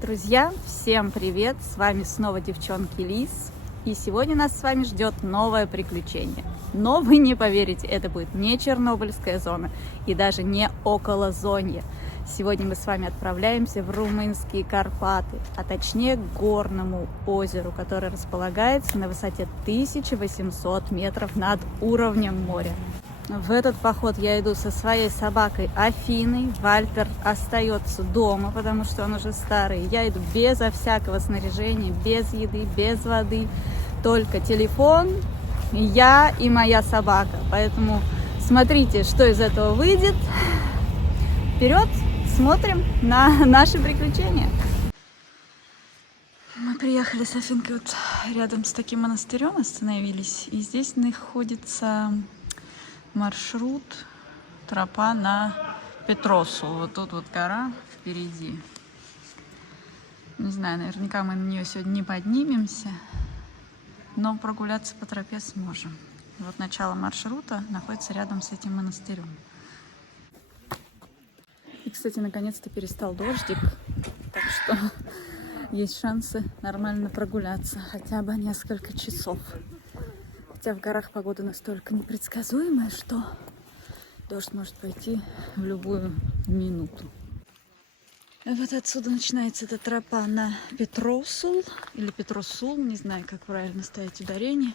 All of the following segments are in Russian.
Друзья, всем привет! С вами снова девчонки Лиз. И сегодня нас с вами ждет новое приключение. Но вы не поверите, это будет не Чернобыльская зона и даже не околозонье. Сегодня мы с вами отправляемся в румынские Карпаты, а точнее к горному озеру, которое располагается на высоте 1800 метров над уровнем моря. В этот поход я иду со своей собакой Афиной. Вальтер остается дома, потому что он уже старый. Я иду безо всякого снаряжения, без еды, без воды. Только телефон, я и моя собака. Поэтому смотрите, что из этого выйдет. Вперед, смотрим на наши приключения. Мы приехали с Афинкой вот рядом с таким монастырем, остановились. И здесь находится маршрут, тропа на Петросул. Вот тут вот гора впереди. Не знаю, наверняка мы на нее сегодня не поднимемся, но прогуляться по тропе сможем. Вот начало маршрута находится рядом с этим монастырем. И, кстати, наконец-то перестал дождик, так что есть шансы нормально прогуляться хотя бы несколько часов. Хотя в горах погода настолько непредсказуемая, что дождь может пойти в любую минуту. И вот отсюда начинается эта тропа на Петросул, или Петросул, не знаю, как правильно ставить ударение.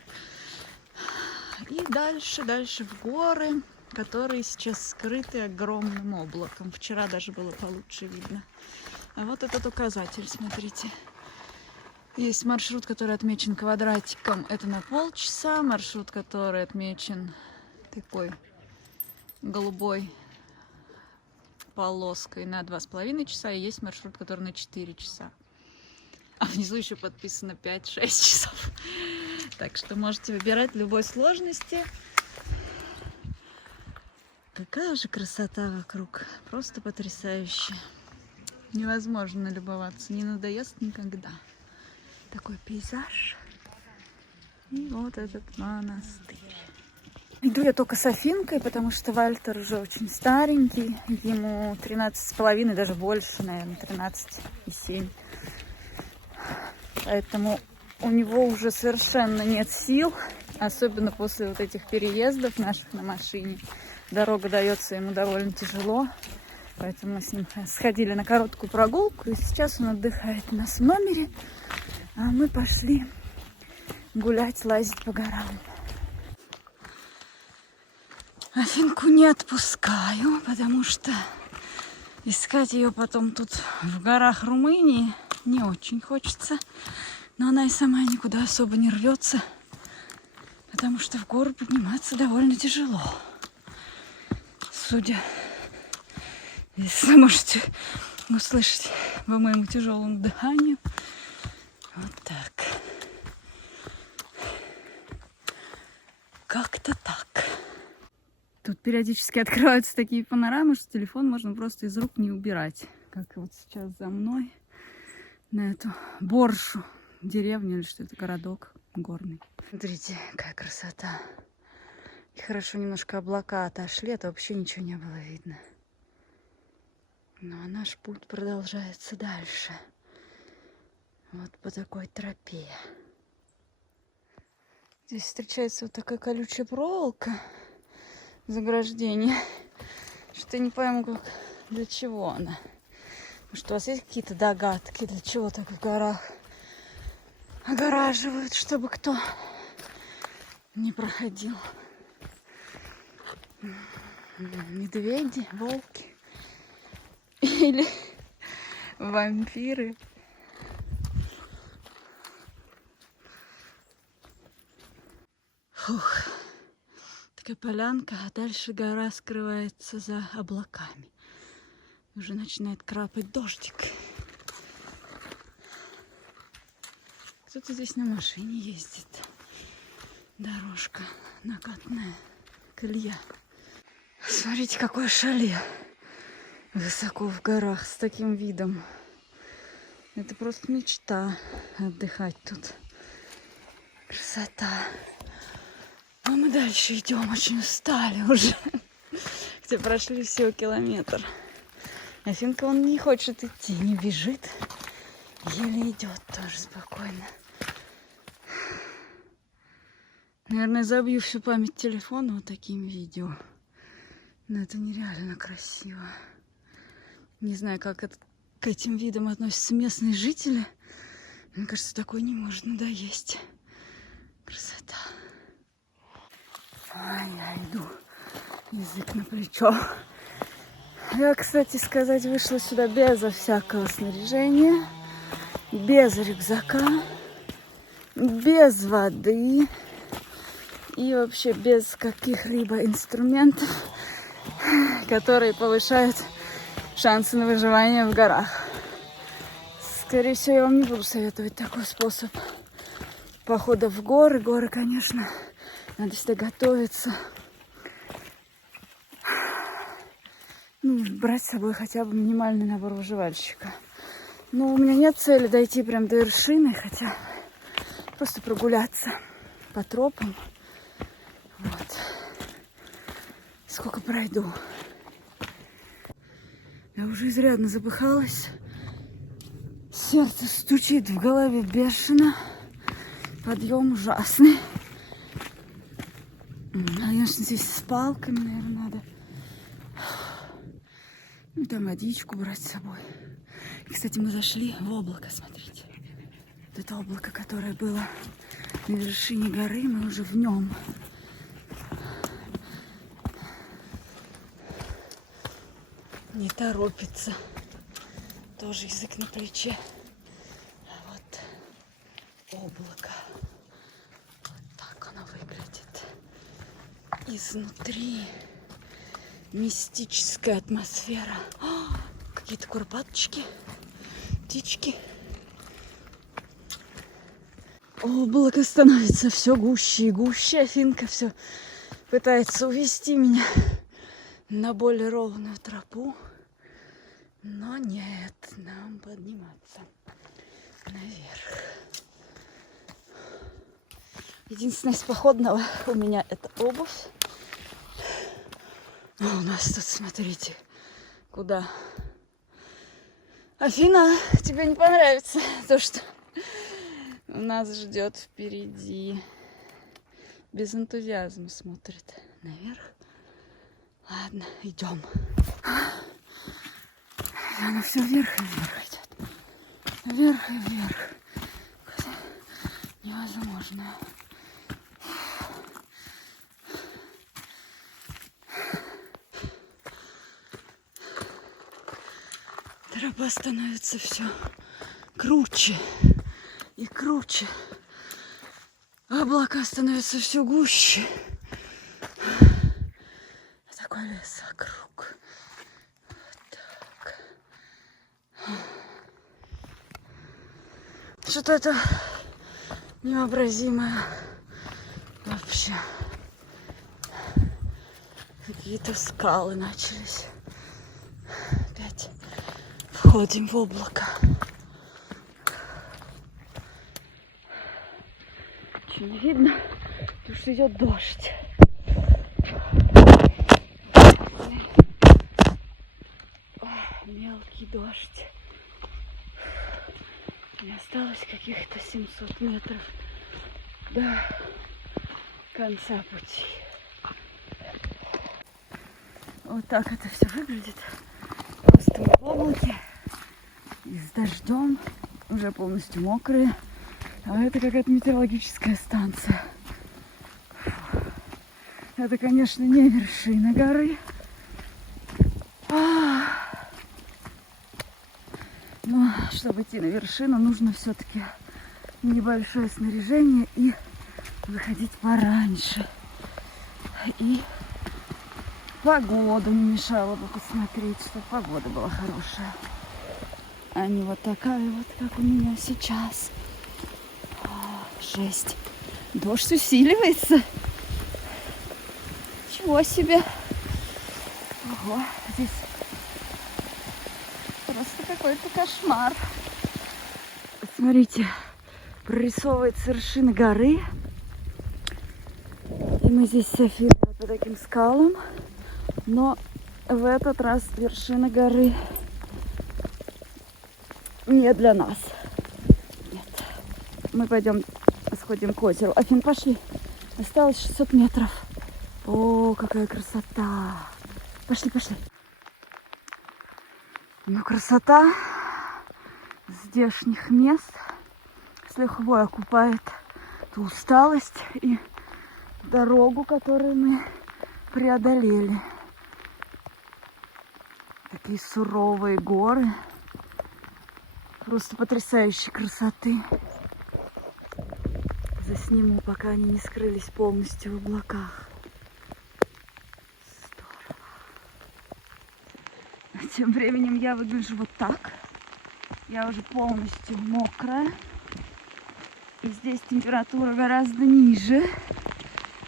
И дальше в горы, которые сейчас скрыты огромным облаком. Вчера даже было получше видно. А вот этот указатель, смотрите. Есть маршрут, который отмечен квадратиком, это на полчаса. Маршрут, который отмечен такой голубой полоской на 2,5 часа. И есть маршрут, который на 4 часа. А внизу еще подписано 5-6 часов. Так что можете выбирать любой сложности. Какая же красота вокруг. Просто потрясающе. Невозможно налюбоваться. Не надоест никогда. Такой пейзаж. И вот этот монастырь. Иду я только с Афинкой, потому что Вальтер уже очень старенький. Ему 13,5, даже больше, наверное, 13,7. Поэтому у него уже совершенно нет сил. Особенно после вот этих переездов наших на машине. Дорога дается ему довольно тяжело. Поэтому мы с ним сходили на короткую прогулку. И сейчас он отдыхает у нас в номере. А мы пошли гулять, лазить по горам. Афинку не отпускаю, потому что искать ее потом тут в горах Румынии не очень хочется. Но она и сама никуда особо не рвется, потому что в гору подниматься довольно тяжело. Судя, если можете услышать по моему тяжелому дыханию. Вот так. Как-то так. Тут периодически открываются такие панорамы, что телефон можно просто из рук не убирать. Как вот сейчас за мной на эту Боршу, деревню или что это, городок горный. Смотрите, какая красота. И хорошо немножко облака отошли, а то вообще ничего не было видно. Ну а наш путь продолжается дальше. Вот по такой тропе. Здесь встречается вот такая колючая проволока, заграждение. Что-то я не пойму, как, для чего она. Может, у вас есть какие-то догадки, для чего так в горах огораживают, чтобы кто не проходил? Медведи, волки или вампиры? Фух. Такая полянка, а дальше гора скрывается за облаками. Уже начинает крапать дождик. Кто-то здесь на машине ездит. Дорожка накатная, колея. Смотрите, какое шале. Высоко в горах с таким видом. Это просто мечта отдыхать тут. Красота. А мы дальше идем, очень устали уже. Хотя прошли всего километр. Афинка, он не хочет идти, не бежит. еле идет тоже спокойно. Наверное, забью всю память телефона вот таким видео. Но это нереально красиво. Не знаю, как к этим видам относятся местные жители. Мне кажется, такое не может надоесть. Красота. А я иду. Язык на плечо. Я, кстати сказать, вышла сюда безо всякого снаряжения. Без рюкзака. Без воды. И вообще без каких-либо инструментов, которые повышают шансы на выживание в горах. Скорее всего, я вам не буду советовать такой способ похода в горы. Горы, конечно, надо всегда готовиться. Ну, брать с собой хотя бы минимальный набор выживальщика. Но у меня нет цели дойти прям до вершины, хотя просто прогуляться по тропам. Вот. Сколько пройду. Я уже изрядно запыхалась. Сердце стучит в голове бешено. Подъем ужасный. Конечно, здесь с палками, наверное, надо. Ну, там водичку брать с собой. И, кстати, мы зашли в облако, смотрите. Вот это облако, которое было на вершине горы, мы уже в нем. Не торопится. Тоже язык на плече. Вот облако. Вот так оно выглядит. Изнутри мистическая атмосфера. Какие-то куропаточки, птички. Облако становится все гуще и гуще. Афинка все пытается увести меня на более ровную тропу. Но нет, нам подниматься наверх. Единственное из походного у меня это обувь. А у нас тут, смотрите, куда. Афина, тебе не понравится то, что у нас ждет впереди. Без энтузиазма смотрит наверх. Ладно, идем. Она все вверх и вверх идет. Вверх и вверх. Невозможно. Тропа становится все круче и круче. Облака становятся все гуще. Такой лес вокруг. Вот так. Что-то это невообразимое вообще. Какие-то скалы начались. Опять входим в облако. Ничего не видно, потому что идет дождь. Мелкий дождь. Мне осталось каких-то 700 метров до конца пути. Вот так это все выглядит. Просто мы в облаке и с дождем, уже полностью мокрые. А это какая-то метеорологическая станция. Это, конечно, не вершина горы. Но чтобы идти на вершину, нужно все-таки небольшое снаряжение и выходить пораньше. И погоду не мешало бы посмотреть, чтобы погода была хорошая. А не вот такая вот, как у меня сейчас. Жесть. Дождь усиливается. Чего себе. Ого, здесь просто какой-то кошмар. Смотрите, прорисовывается вершина горы. И мы здесь с Афиной по таким скалам. Но в этот раз вершина горы не для нас. мы пойдем сходим к озеру. Афин, пошли. Осталось 600 метров. О, какая красота. Пошли, пошли. Ну, красота здешних мест с лихвой окупает ту усталость и дорогу, которую мы преодолели. Такие суровые горы. Просто потрясающей красоты. Засниму, пока они не скрылись полностью в облаках. Здорово. А тем временем я выгляжу вот так. Я уже полностью мокрая. И здесь температура гораздо ниже,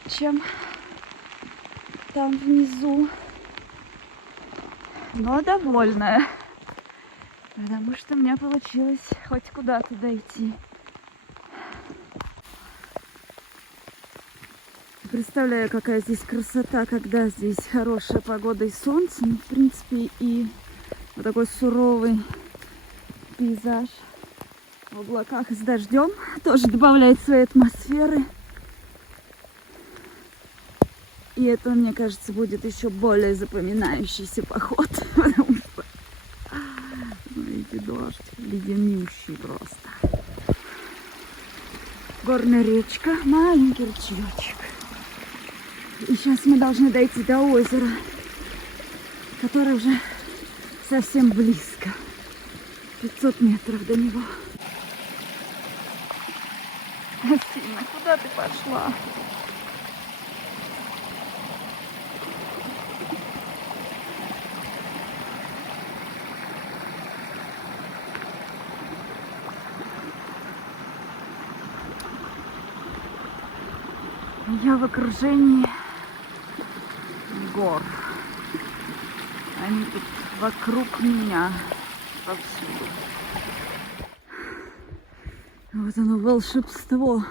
чем там внизу. Но довольная. Потому что у меня получилось хоть куда-то дойти. Представляю, какая здесь красота, когда здесь хорошая погода и солнце. Ну, в принципе, и вот такой суровый пейзаж в облаках с дождем тоже добавляет своей атмосферы. И это, мне кажется, будет еще более запоминающийся поход, потому что, смотрите, дождь леденющий просто. Горная речка, маленький ручеечек. И сейчас мы должны дойти до озера, которое уже совсем близко. 500 метров до него. Афина, куда ты пошла? Я в окружении гор. Они тут вокруг меня повсюду. Вот оно, волшебство.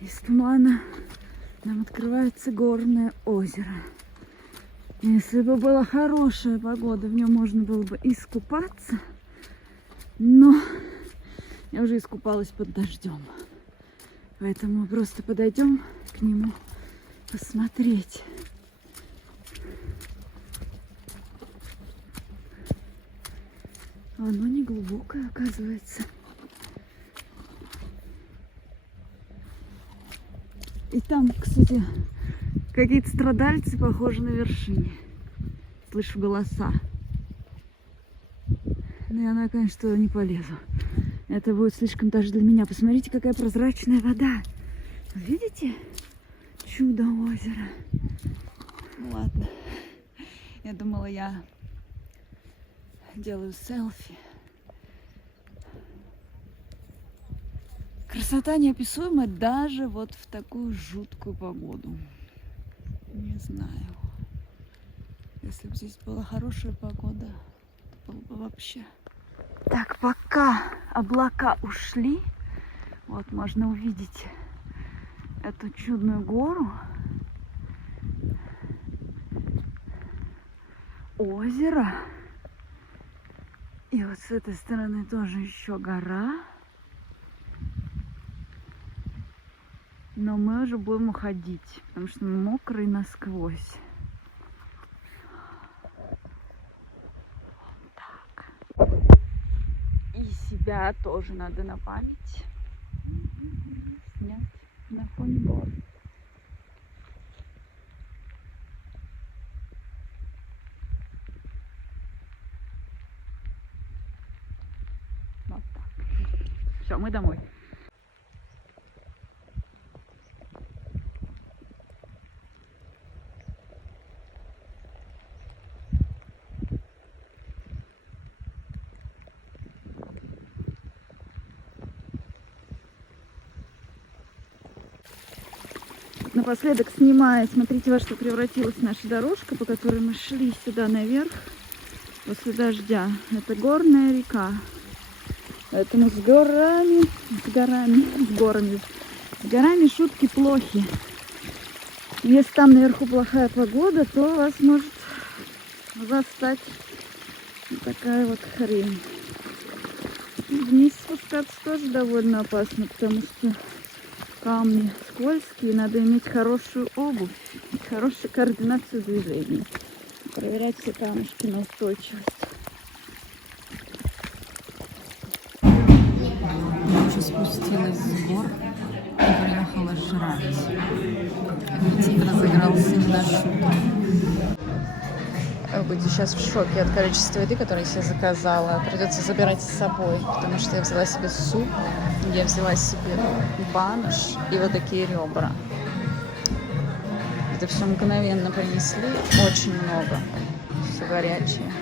Из тумана нам открывается горное озеро. Если бы была хорошая погода, в нем можно было бы искупаться. Но я уже искупалась под дождем. Поэтому просто подойдем к нему посмотреть. Оно не глубокое, оказывается. И там, кстати, какие-то страдальцы похожи на вершине. Слышу голоса. Но я, конечно, туда не полезу. Это будет слишком даже для меня. Посмотрите, какая прозрачная вода. Видите? Чудо озера. Ну ладно. Я думала, я делаю селфи. Красота неописуемая даже вот в такую жуткую погоду. Не знаю. Если бы здесь была хорошая погода, то было бы вообще. Так, пока облака ушли, вот можно увидеть эту чудную гору, озеро, и вот с этой стороны тоже еще гора, но мы уже будем уходить, потому что мы мокрые насквозь. И себя тоже надо на память снять на фоне гор. Вот так. Все, мы домой. Напоследок снимаю, смотрите, во что превратилась наша дорожка, по которой мы шли сюда наверх после дождя. Это горная река. Поэтому с горами шутки плохи. Если там наверху плохая погода, то вас может застать вот такая вот хрень. Вниз спускаться тоже довольно опасно, потому что камни скользкие, надо иметь хорошую обувь и хорошую координацию движений. Проверять все камушки на устойчивость. Я уже спустилась с гор и поехала жрать. Аппетит разыгрался не на шутку. Вы будете сейчас в шоке от количества еды, которую я себе заказала. Придется забирать с собой, потому что я взяла себе суп, я взяла себе банош и вот такие ребра. Это все мгновенно принесли, очень много, все горячее.